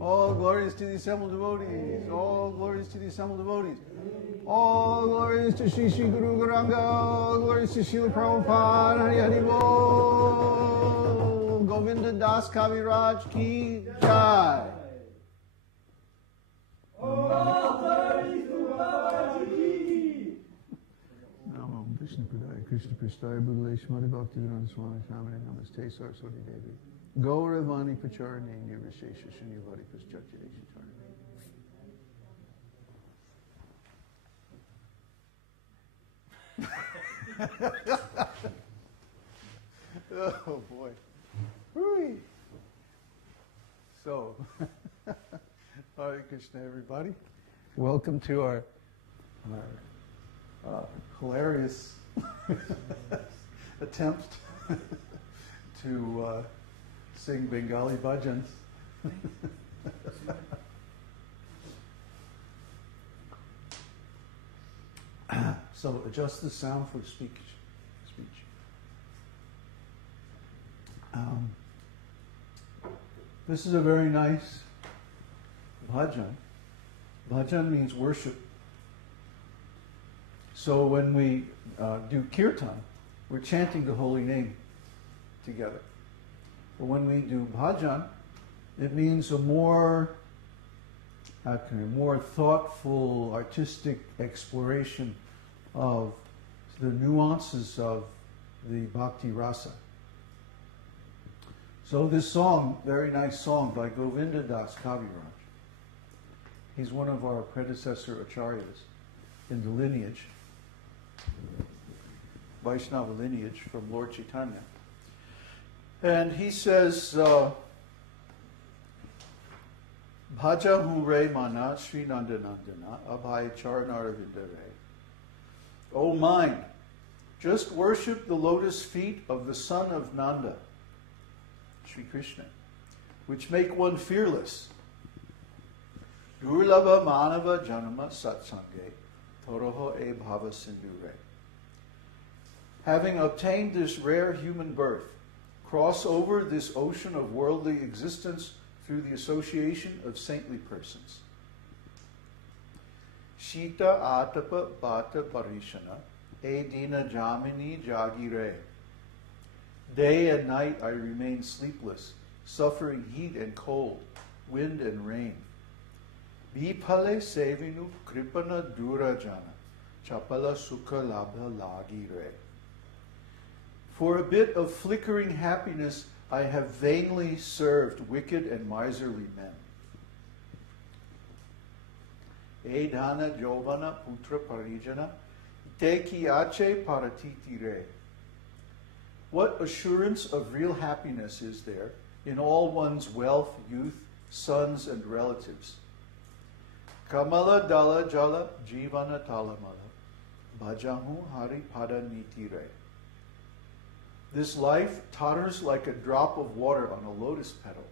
All glories to the assembled devotees. All glories to the assembled devotees. All glories to Shri Shri Guru Gauranga. All glories to Srila Prabhupada. Hari Hari Bol. Govinda Das Kavirāja ki Jai. Namo Vishnu Padaya Krishna Prasthaya Bhagavate Śrīmad Bhaktivedanta Swami Shamane Namaste Saraswati Devi Gauravani Pacharane Nirvishesha Shunyavadi Paschachadesha Oh boy. Whee. So, Hare Krishna everybody. Welcome to our hilarious attempt to sing Bengali bhajans. So adjust the sound for speech. This is a very nice bhajan. Bhajan means worship. So when we do kirtan, we're chanting the holy name together. But when we do bhajan, it means a more thoughtful, artistic exploration of the nuances of the bhakti rasa. So this song, very nice song by Govinda Das Kavirāja. He's one of our predecessor acharyas in the lineage, Vaishnava lineage from Lord Chaitanya. And he says, Bhajahu re mana śrī-nanda-nandana abhaya-caraṇāravinda re. O mind, just worship the lotus feet of the son of Nanda, Sri Krishna, which make one fearless. Durlabha mānava-janama sat-saṅge, taroho bhava-sindhu re. Having obtained this rare human birth, cross over this ocean of worldly existence through the association of saintly persons. Śīta, ātapa, bāta, bariṣaṇa, dina, jāminī, jāgi re. Day and night I remain sleepless, suffering heat and cold, wind and rain. Biphale, sevinu, kṛpaṇa, durajana, chapala sukha labha lagi re. For a bit of flickering happiness I have vainly served wicked and miserly men. Dhana jovana putra parijana, te kiache paratiti re. What assurance of real happiness is there in all one's wealth, youth, sons, and relatives? Kamala dala jala jivana talamala, Bhajahū hari pada niti re. This life totters like a drop of water on a lotus petal.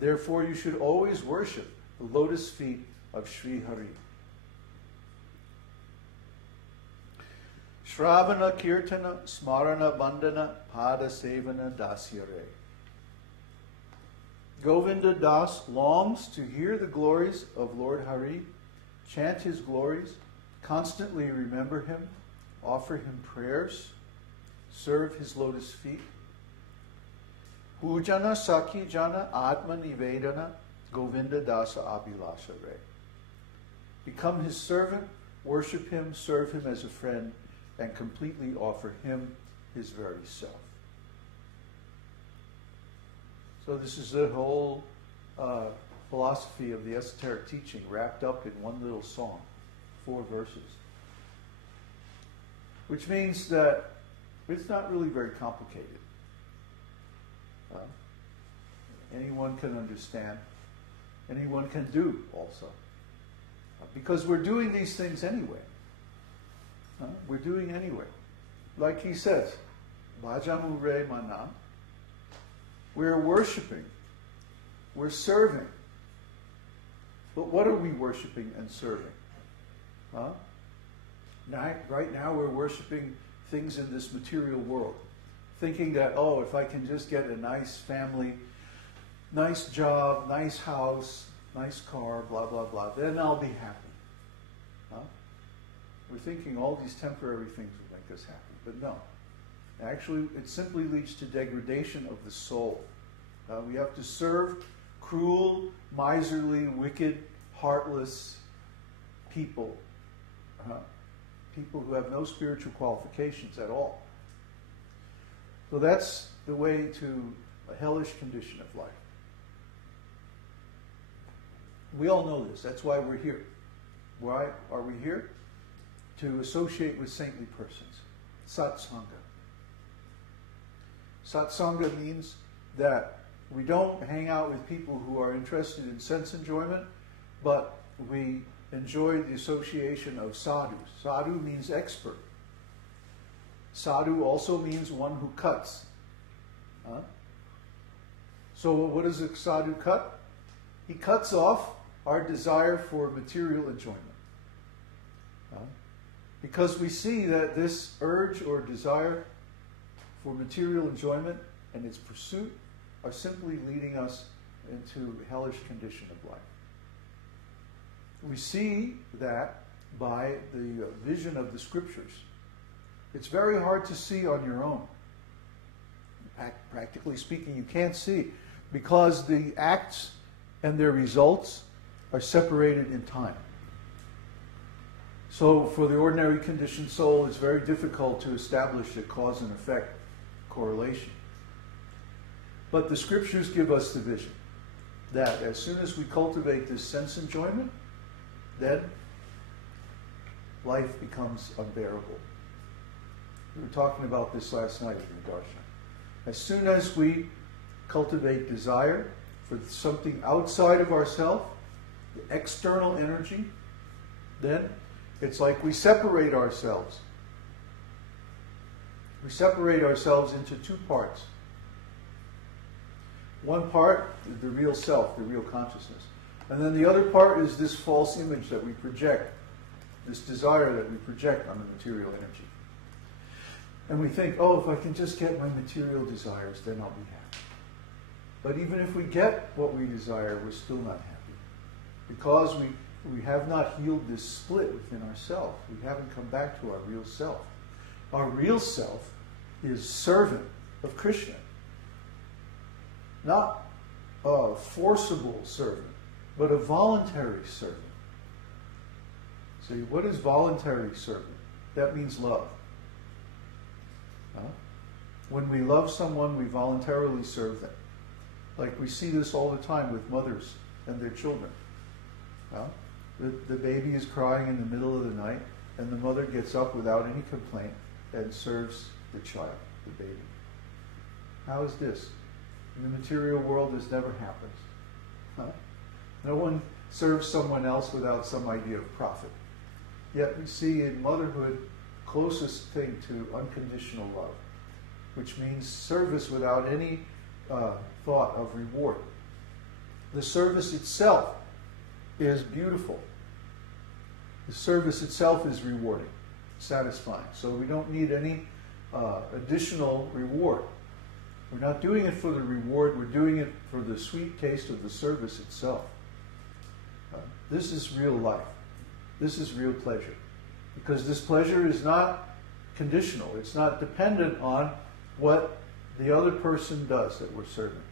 Therefore you should always worship the lotus feet of Sri Hari. Shravana kirtana smarana bandana pada sevinu dasyare. Govinda Das longs to hear the glories of Lord Hari, chant his glories, constantly remember him, offer him prayers, serve his lotus feet. Pujana Sakhi Jana Atma Nivedana Govinda Dāsa Abhilasha Re. Become his servant, worship him, serve him as a friend, and completely offer him his very self. So this is the whole philosophy of the esoteric teaching wrapped up in one little song, 4 verses. Which means that it's not really very complicated. Anyone can understand. Anyone can do also. Because we're doing these things anyway. We're doing anyway. Like he says, Bhajahu re mana. We're worshiping. We're serving. But what are we worshiping and serving? Right now we're worshiping things in this material world. Thinking that, oh, if I can just get a nice family, nice job, nice house, nice car, blah, blah, blah, then I'll be happy. Huh? We're thinking all these temporary things will make us happy, but no. Actually, it simply leads to degradation of the soul. We have to serve cruel, miserly, wicked, heartless people. People who have no spiritual qualifications at all. So that's the way to a hellish condition of life. We all know this. That's why we're here. Why are we here? To associate with saintly persons. Sat-saṅge. Sat-saṅge means that we don't hang out with people who are interested in sense enjoyment, but we enjoy the association of sadhus. Sadhu means expert. Sadhu also means one who cuts. So what does a sadhu cut? He cuts off our desire for material enjoyment. Because we see that this urge or desire for material enjoyment and its pursuit are simply leading us into a hellish condition of life. We see that by the vision of the scriptures. It's very hard to see on your own. Practically speaking, you can't see because the acts and their results are separated in time. So for the ordinary conditioned soul, it's very difficult to establish a cause and effect correlation. But the scriptures give us the vision that as soon as we cultivate this sense enjoyment, then life becomes unbearable. We were talking about this last night in the darshan. As soon as we cultivate desire for something outside of ourselves, the external energy, then it's like we separate ourselves. We separate ourselves into two parts. One part, the real self, the real consciousness. And then the other part is this false image that we project, this desire that we project on the material energy. And we think, oh, if I can just get my material desires, then I'll be happy. But even if we get what we desire, we're still not happy. Because we have not healed this split within ourselves. We haven't come back to our real self. Our real self is servant of Krishna. Not a forcible servant, but a voluntary servant. See, what is voluntary servant? That means love. When we love someone, we voluntarily serve them. Like we see this all the time with mothers and their children. The baby is crying in the middle of the night, and the mother gets up without any complaint and serves the child, the baby. How is this? In the material world, this never happens. No one serves someone else without some idea of profit. Yet we see in motherhood closest thing to unconditional love, which means service without any thought of reward. The service itself is beautiful. The service itself is rewarding, satisfying. So we don't need any additional reward. We're not doing it for the reward, we're doing it for the sweet taste of the service itself. This is real life. This is real pleasure. Because this pleasure is not conditional. It's not dependent on what the other person does that we're serving.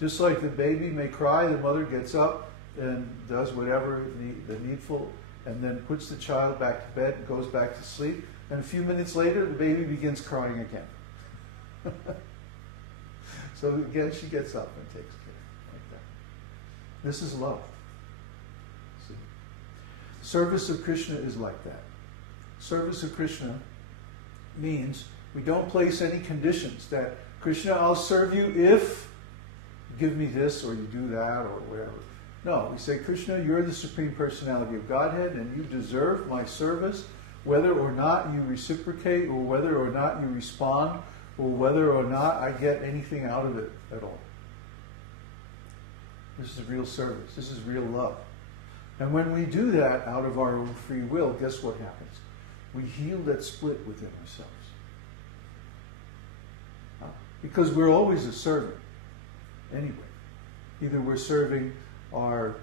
Just like the baby may cry, the mother gets up and does whatever the needful, and then puts the child back to bed and goes back to sleep. And a few minutes later, the baby begins crying again. So again, she gets up and takes care like that. This is love. See? Service of Krishna is like that. Service of Krishna means we don't place any conditions that, Krishna, I'll serve you if you give me this or you do that or whatever. No, we say, Krishna, you're the Supreme Personality of Godhead and you deserve my service, whether or not you reciprocate or whether or not you respond or whether or not I get anything out of it at all. This is real service. This is real love. And when we do that out of our own free will, guess what happens? We heal that split within ourselves. Because we're always a servant. Anyway, either we're serving our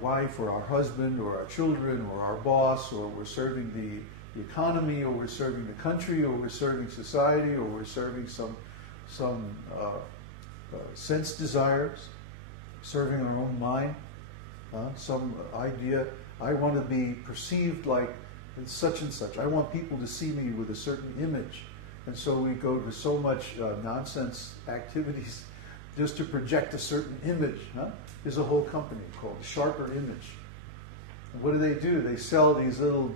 wife or our husband or our children or our boss, or we're serving the economy, or we're serving the country, or we're serving society, or we're serving some sense desires, serving our own mind, some idea. I want to be perceived like such and such. I want people to see me with a certain image. And so we go to so much nonsense activities just to project a certain image. There's a whole company called Sharper Image. And what do? They sell these little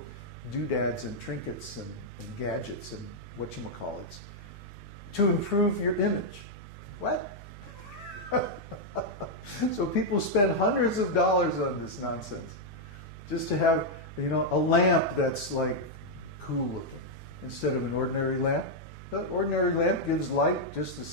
doodads and trinkets and gadgets and whatchamacallits to improve your image. What? So people spend hundreds of dollars on this nonsense just to have, a lamp that's like cool looking instead of an ordinary lamp. The ordinary lamp gives light just the same.